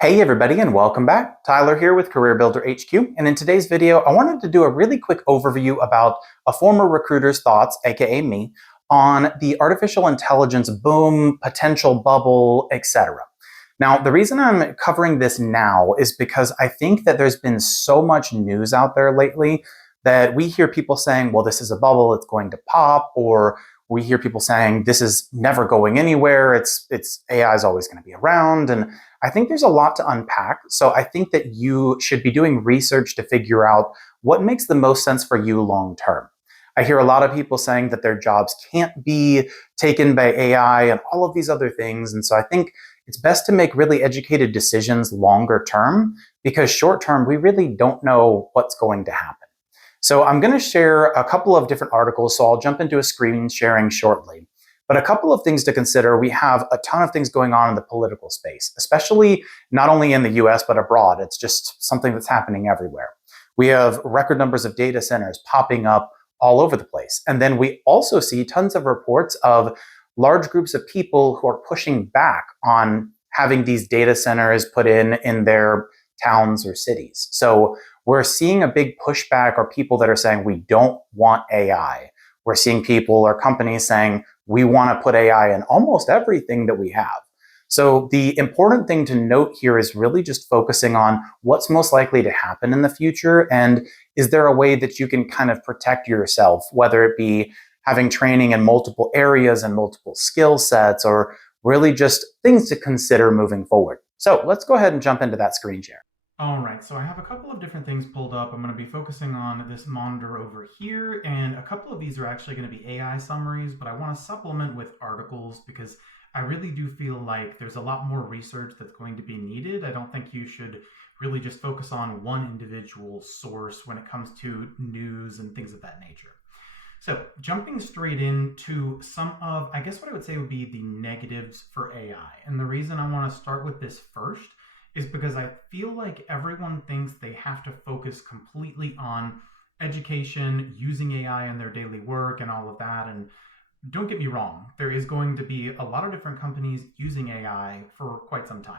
Hey everybody and welcome back. Tyler here with Career Builder HQ, and in today's video I wanted to do a really quick overview about a former recruiter's thoughts, aka me, on the artificial intelligence boom, potential bubble, etc. Now, the reason I'm covering this now is because I think that there's been so much news out there lately that we hear people saying, well, this is a bubble, it's going to pop, or we hear people saying this is never going anywhere, it's AI is always going to be around. And I think there's a lot to unpack. So I think that you should be doing research to figure out what makes the most sense for you long term. I hear a lot of people saying that their jobs can't be taken by AI and all of these other things. And so I think it's best to make really educated decisions longer term, because short term, we really don't know what's going to happen. So I'm going to share a couple of different articles. So I'll jump into a screen sharing shortly. But a couple of things to consider. We have a ton of things going on in the political space, especially not only in the US, but abroad. It's just something that's happening everywhere. We have record numbers of data centers popping up all over the place. And then we also see tons of reports of large groups of people who are pushing back on having these data centers put in their towns or cities. So we're seeing a big pushback, or people that are saying we don't want AI. We're seeing people or companies saying we want to put AI in almost everything that we have. So the important thing to note here is really just focusing on what's most likely to happen in the future, and is there a way that you can kind of protect yourself, whether it be having training in multiple areas and multiple skill sets, or really just things to consider moving forward. So let's go ahead and jump into that screen share. All right, so I have a couple of different things pulled up. I'm going to be focusing on this monitor over here, and a couple of these are actually going to be AI summaries, but I want to supplement with articles because I really do feel like there's a lot more research that's going to be needed. I don't think you should really just focus on one individual source when it comes to news and things of that nature. So jumping straight into some of, I guess what I would say would be the negatives for AI. And the reason I want to start with this first is because I feel like everyone thinks they have to focus completely on education, using AI in their daily work and all of that. And don't get me wrong, there is going to be a lot of different companies using AI for quite some time.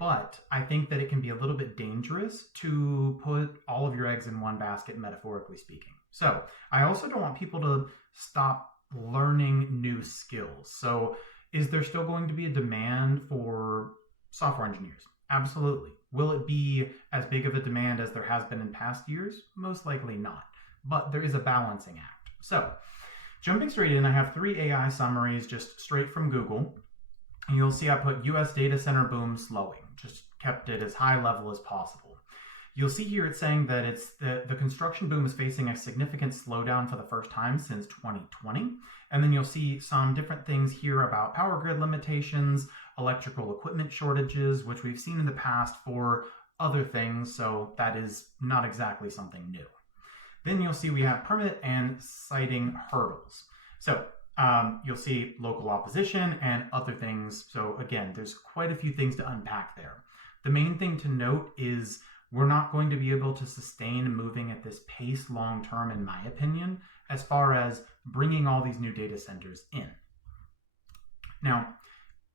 But I think that it can be a little bit dangerous to put all of your eggs in one basket, metaphorically speaking. So I also don't want people to stop learning new skills. So is there still going to be a demand for software engineers? Absolutely. Will it be as big of a demand as there has been in past years? Most likely not. But there is a balancing act. So jumping straight in, I have 3 AI summaries just straight from Google. And you'll see I put US data center boom slowing, just kept it as high level as possible. You'll see here it's saying that it's the construction boom is facing a significant slowdown for the first time since 2020. And then you'll see some different things here about power grid limitations, electrical equipment shortages, which we've seen in the past for other things, so that is not exactly something new. Then you'll see we have permit and siting hurdles. So you'll see local opposition and other things. So again, there's quite a few things to unpack there. The main thing to note is we're not going to be able to sustain moving at this pace long term, in my opinion, as far as bringing all these new data centers in. Now,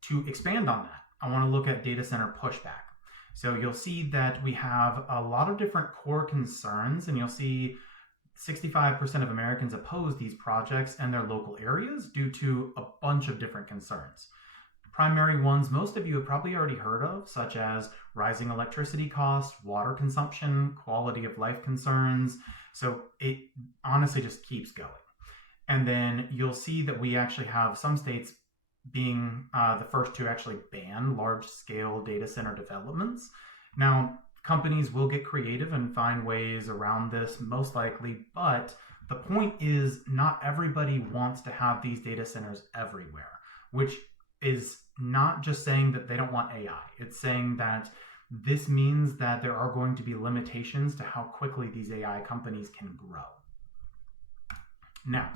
to expand on that, I want to look at data center pushback. So you'll see that we have a lot of different core concerns, and you'll see 65% of Americans oppose these projects and their local areas due to a bunch of different concerns. Primary ones most of you have probably already heard of, such as rising electricity costs, water consumption, quality of life concerns. So it honestly just keeps going. And then you'll see that we actually have some states being the first to actually ban large-scale data center developments. Now, companies will get creative and find ways around this, most likely, but the point is not everybody wants to have these data centers everywhere, which is not just saying that they don't want AI. It's saying that this means that there are going to be limitations to how quickly these AI companies can grow. Now,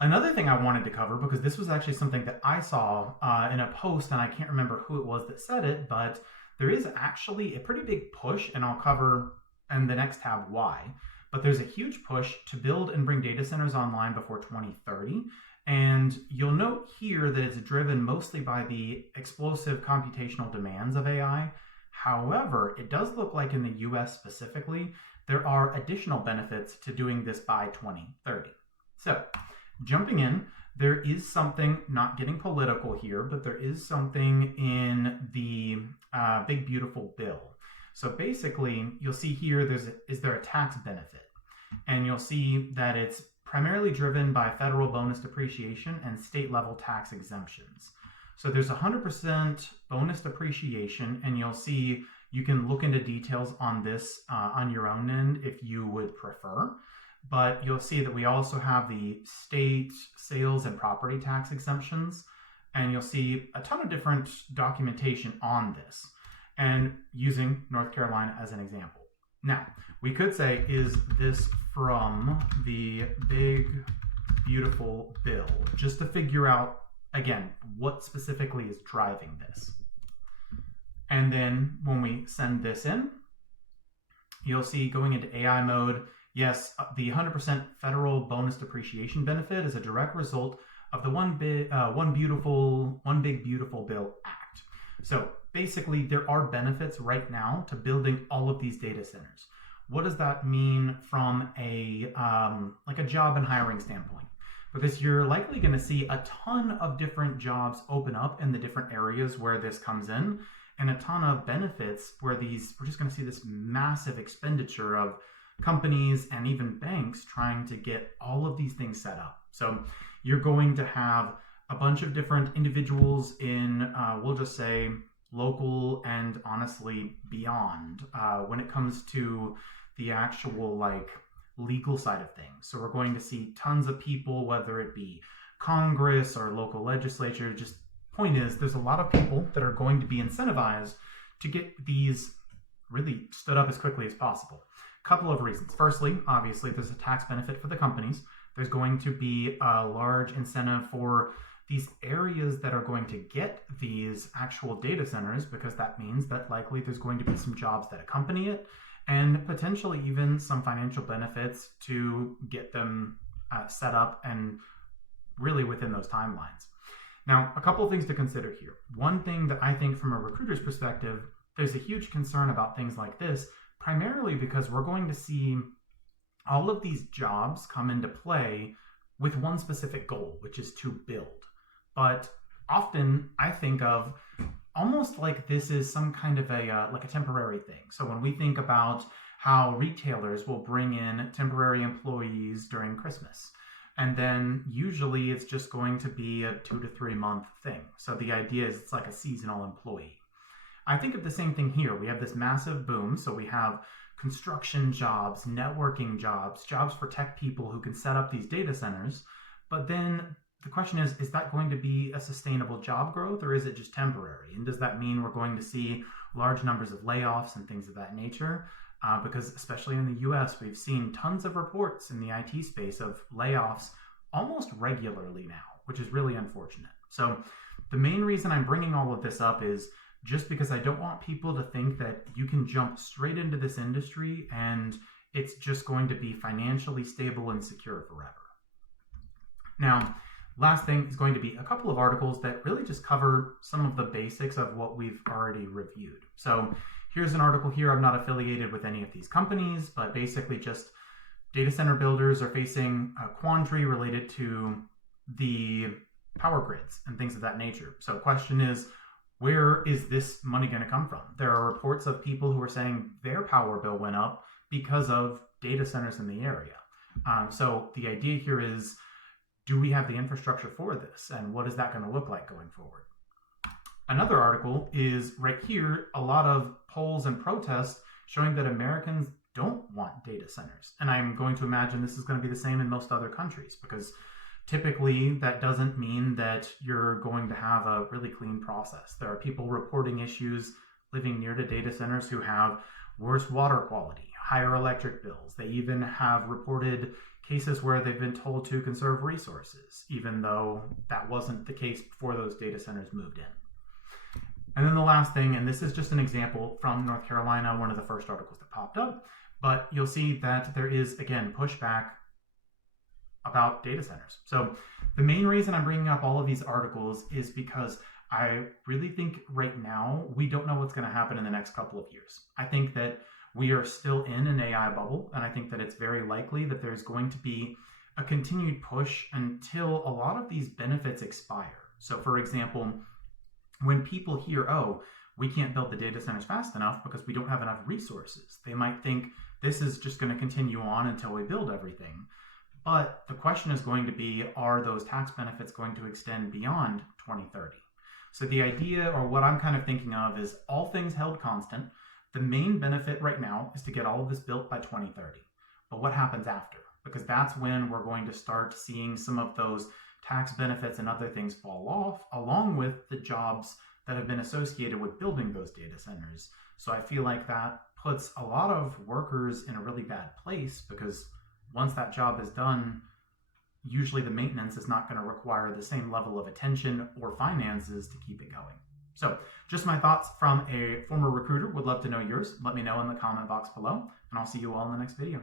another thing I wanted to cover, because this was actually something that I saw in a post, and I can't remember who it was that said it, but there is actually a pretty big push, and I'll cover in the next tab why, but there's a huge push to build and bring data centers online before 2030. And you'll note here that it's driven mostly by the explosive computational demands of AI. However, it does look like in the US specifically, there are additional benefits to doing this by 2030. So, jumping in, there is something, not getting political here, but there is something in the Big Beautiful Bill. So basically, you'll see here, is there a tax benefit? And you'll see that it's primarily driven by federal bonus depreciation and state level tax exemptions. So there's 100% bonus depreciation, and you'll see you can look into details on this on your own end if you would prefer. But you'll see that we also have the state sales and property tax exemptions, and you'll see a ton of different documentation on this, and using North Carolina as an example. Now, we could say, is this from the Big Beautiful Bill? Just to figure out, again, what specifically is driving this. And then when we send this in, you'll see going into AI mode, yes, the 100% federal bonus depreciation benefit is a direct result of the One Big Beautiful Bill Act. So basically, there are benefits right now to building all of these data centers. What does that mean from a job and hiring standpoint? Because you're likely going to see a ton of different jobs open up in the different areas where this comes in, and a ton of benefits where we're just going to see this massive expenditure of companies and even banks trying to get all of these things set up. So you're going to have a bunch of different individuals in, we'll just say, local and honestly beyond when it comes to the actual legal side of things. So we're going to see tons of people, whether it be Congress or local legislature. Just point is, there's a lot of people that are going to be incentivized to get these really stood up as quickly as possible. Couple of reasons. Firstly, obviously, there's a tax benefit for the companies. There's going to be a large incentive for these areas that are going to get these actual data centers, because that means that likely there's going to be some jobs that accompany it, and potentially even some financial benefits to get them set up and really within those timelines. Now, a couple of things to consider here. One thing that I think from a recruiter's perspective, there's a huge concern about things like this, primarily because we're going to see all of these jobs come into play with one specific goal, which is to build. But often I think of almost like this is some kind of a temporary thing. So when we think about how retailers will bring in temporary employees during Christmas, and then usually it's just going to be a 2 to 3 month thing. So the idea is it's like a seasonal employee. I think of the same thing here. We have this massive boom. So we have construction jobs, networking jobs, jobs for tech people who can set up these data centers. But then the question is that going to be a sustainable job growth, or is it just temporary? And does that mean we're going to see large numbers of layoffs and things of that nature? Because especially in the US, we've seen tons of reports in the IT space of layoffs almost regularly now, which is really unfortunate. So the main reason I'm bringing all of this up is just because I don't want people to think that you can jump straight into this industry and it's just going to be financially stable and secure forever. Now, last thing is going to be a couple of articles that really just cover some of the basics of what we've already reviewed. So here's an article here. I'm not affiliated with any of these companies, but basically just data center builders are facing a quandary related to the power grids and things of that nature. So question is, where is this money going to come from? There are reports of people who are saying their power bill went up because of data centers in the area. So the idea here is, do we have the infrastructure for this? And what is that going to look like going forward? Another article is right here, a lot of polls and protests showing that Americans don't want data centers. And I'm going to imagine this is going to be the same in most other countries, because typically that doesn't mean that you're going to have a really clean process. There are people reporting issues living near to data centers who have worse water quality, higher electric bills. They even have reported cases where they've been told to conserve resources, even though that wasn't the case before those data centers moved in. And then the last thing, and this is just an example from North Carolina, one of the first articles that popped up, but you'll see that there is, again, pushback about data centers. So the main reason I'm bringing up all of these articles is because I really think right now we don't know what's going to happen in the next couple of years. I think that we are still in an AI bubble, and I think that it's very likely that there's going to be a continued push until a lot of these benefits expire. So, for example, when people hear, oh, we can't build the data centers fast enough because we don't have enough resources, they might think this is just going to continue on until we build everything. But the question is going to be, are those tax benefits going to extend beyond 2030? So the idea, or what I'm kind of thinking of, is all things held constant, the main benefit right now is to get all of this built by 2030. But what happens after? Because that's when we're going to start seeing some of those tax benefits and other things fall off, along with the jobs that have been associated with building those data centers. So I feel like that puts a lot of workers in a really bad place, because once that job is done, usually the maintenance is not going to require the same level of attention or finances to keep it going. So just my thoughts from a former recruiter. Would love to know yours. Let me know in the comment box below, and I'll see you all in the next video.